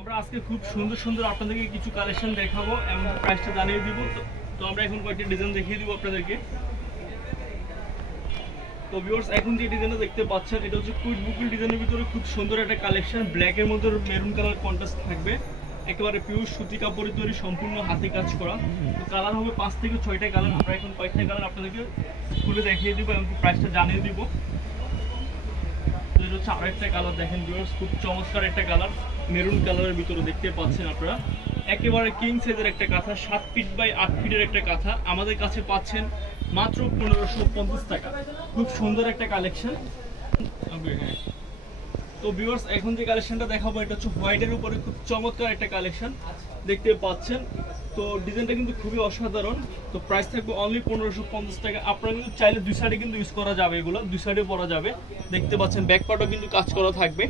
আমরা আজকে খুব সুন্দর সুন্দর আপনাদেরকে কিছু কালেকশন দেখাবো এবং প্রাইসটা জানিয়ে দিব। তো আমরা এখন কয়েকটা ডিজাইন দেখিয়ে দিব আপনাদেরকে। তো ভিউয়ার্স, এখন যে ডিজাইনটা দেখতে পাচ্ছেন এটা হচ্ছে কুইট বুকুল ডিজাইনের ভিতরে খুব সুন্দর একটা কালেকশন। ব্ল্যাকের মধ্যে মেরুন কালার কন্ট্রাস্ট থাকবে, একেবারে পিওর সুতি কাপড়ের তৈরি, সম্পূর্ণ হাতে কাজ করা। তো কালার হবে 5 থেকে 6টা কালার। আমরা এখন কয়েকটা কালার আপনাদেরকে খুলে দেখিয়ে দিব এবং প্রাইসটা জানিয়ে দিব। তো এটা হচ্ছে আরেকটা কালার, দেখেন ভিউয়ার্স, খুব চমৎকার একটা কালার, মেরুন কালারের ভিতরে দেখতে পাচ্ছেন আপনারা। একেবারে কিং সাইজের একটা কাঁথা, 7 ফিট বাই 8 ফিটের একটা কাঁথা আমাদের কাছে পাচ্ছেন মাত্র 1550 টাকা। খুব সুন্দর একটা কালেকশন। তো ভিউয়ার্স, এখন যে কালেকশনটা দেখাবো এটা হচ্ছে হোয়াইটের উপরে খুব চমৎকার একটা কালেকশন দেখতে পাচ্ছেন। তো ডিজাইনটা কিন্তু খুবই অসাধারণ। তো প্রাইস থাকবে অনলি 1550 টাকা। আপনারা কিন্তু চাইলে দুই সাইডে কিন্তু ইউজ করা যাবে, এগুলো দুই সাইডে পরা যাবে। দেখতে পাচ্ছেন ব্যাক পার্টও কিন্তু কাজ করা থাকবে।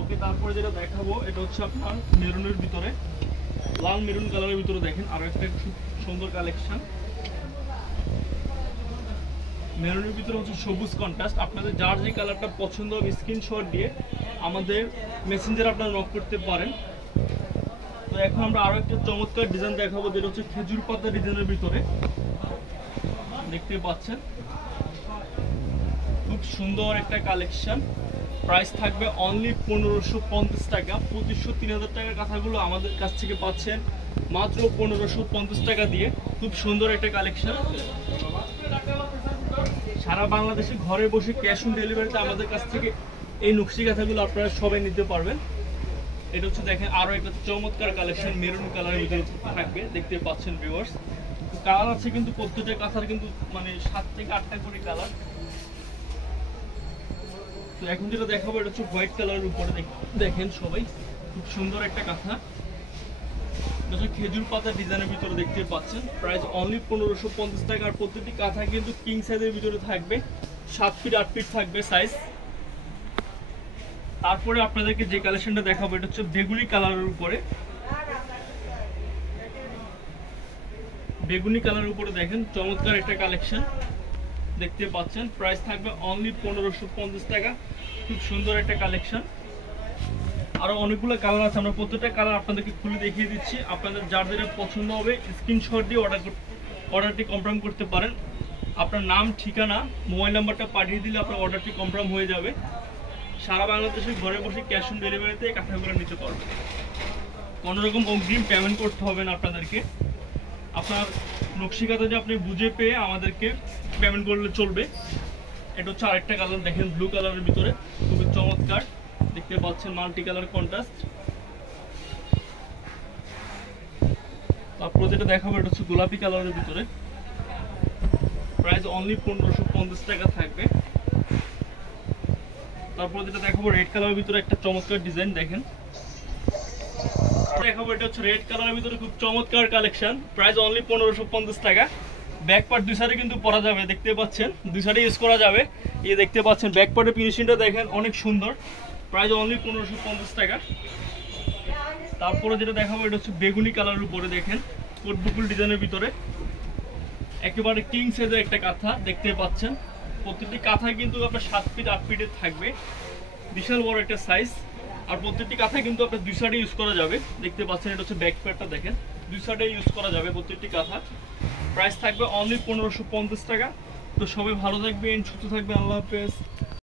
ওকে, তারপরে যেটা দেখাবো এটা হচ্ছে আপনার মেরুনের ভিতরে, লাল মেরুন কালারের ভিতরে দেখেন আরো একটা খুব সুন্দর কালেকশন। মেরুনের ভিতরে হচ্ছে সবুজ কন্ট্রাস্ট। আপনাদের যার যে কালারটা পছন্দ হবে স্ক্রিনশট দিয়ে আমাদের মেসেঞ্জারে আপনারা নক করতে পারেন। তো এখন আমরা আরো একটা চমৎকার ডিজাইন দেখাবো যেটা হচ্ছে খেজুর পাতা ডিজাইনের ভিতরে দেখতে পাচ্ছেন। খুব সুন্দর একটা কালেকশন। প্রাইস থাকবে অনলি 1550 টাকা। 2500-3000 টাকার কাঁথাগুলো আমাদের কাছ থেকে পাচ্ছেন মাত্র 1550 টাকা দিয়ে। খুব সুন্দর একটা কালেকশন। সারা বাংলাদেশে ঘরে বসে ক্যাশ অন ডেলিভারিতে আমাদের কাছ থেকে এই নকশি কাঁথাগুলো আপনারা সবাই নিতে পারবেন। এটা হচ্ছে দেখেন আরো একটা চমৎকার কালেকশন, মেরুন কালারের ভিতরে থাকবে দেখতে পাচ্ছেন ভিউয়ার্স। কালার আছে কিন্তু প্রত্যেকটা কাঁথার কিন্তু মানে 7 থেকে 8টা করে কালার। তো এখন যেটা দেখাবো এটা হচ্ছে হোয়াইট কালারের উপরে দেখেন সবাই, খুব সুন্দর একটা কাঁথা। এটা হচ্ছে খেজুর পাতা ডিজাইনের ভিতরে দেখতে পাচ্ছেন। প্রাইস অনলি 1550 টাকা। আর প্রত্যেকটি কাঁথা কিন্তু কিং সাইজের ভিতরে থাকবে, 7 ফিট 8 ফিট থাকবে সাইজ। তারপরে আপনাদেরকে যে কালেকশনটা দেখাবো এটা হচ্ছে বেগুনি কালারের উপরে, বেগুনি কালারের উপরে দেখেন চমৎকার একটা কালেকশন দেখতে পাচ্ছেন। প্রাইস থাকবে অনলি 1550 টাকা। খুব সুন্দর একটা কালেকশন। আরো অনেকগুলো কালার আছে, আমরা প্রত্যেকটা কালার আপনাদেরকে খুলে দেখিয়ে দিচ্ছি। আপনাদের যার যেটা পছন্দ হবে স্ক্রিনশট দিয়ে অর্ডারটি কনফার্ম করতে পারেন। আপনার নাম, ঠিকানা, মোবাইল নাম্বারটা পাঠিয়ে দিলে আপনার অর্ডারটি কনফার্ম হয়ে যাবে। সারা বাংলাদেশে ঘরে বসে ক্যাশ অন ডেলিভারিতে কাঁথাগুলো নিতে পারবেন। কোনো রকম অগ্রিম পেমেন্ট করতে হবে না আপনাদেরকে। আপনার নকশি কাঁথা যে আপনি বুঝে পেয়ে আমাদেরকে পেমেন্ট করলে চলবে। এটা হচ্ছে আরেকটা কালার দেখেন, ব্লু কালারের ভিতরে খুবই চমৎকার দেখতে পাচ্ছেন, মাল্টি কালার কন্ট্রাস্ট। তারপর যেটা দেখাবো এটা হচ্ছে গোলাপি কালারের ভিতরে। প্রাইস অনলি 1550 টাকা থাকবে। তারপর যেটা দেখাবো রেড কালারের ভিতরে একটা চমৎকার ডিজাইন দেখেন, দেখাবো এটা হচ্ছে রেড কালারের ভিতরে খুব চমৎকার কালেকশন। প্রাইস অনলি 1550 টাকা। ব্যাক পার্ট দুই সাইডে কিন্তু পরা যাবে, দেখতে পাচ্ছেন দুই সাইডে ইউজ করা যাবে। এই দেখতে পাচ্ছেন ব্যাক পার্টের ফিনিশিংটা দেখেন অনেক সুন্দর। প্রাইস অনলি 1550 টাকা। তারপরে যেটা দেখাবো এটা হচ্ছে বেগুনি কালারের উপরে দেখেন, কোট বুকুল ডিজাইনের ভিতরে একেবারে কিং সাইজের একটা কাঁথা দেখতে পাচ্ছেন। প্রত্যেকটি কাঁথা কিন্তু আপনার 7 ফিট 8 ফিটের থাকবে, বিশাল বড় একটা সাইজ। আর প্রত্যেকটি কাঁথা কিন্তু আপনার দুই সাইডে ইউজ করা যাবে, দেখতে পাচ্ছেন। এটা হচ্ছে ব্যাক পার্টটা দেখেন, দুই সাইডে ইউজ করা যাবে প্রত্যেকটি কাঁথা। প্রাইস থাকবে অনলি 1550 টাকা। তো সবাই ভালো থাকবেন, সুস্থ থাকবেন, আল্লাহ হাফেজ।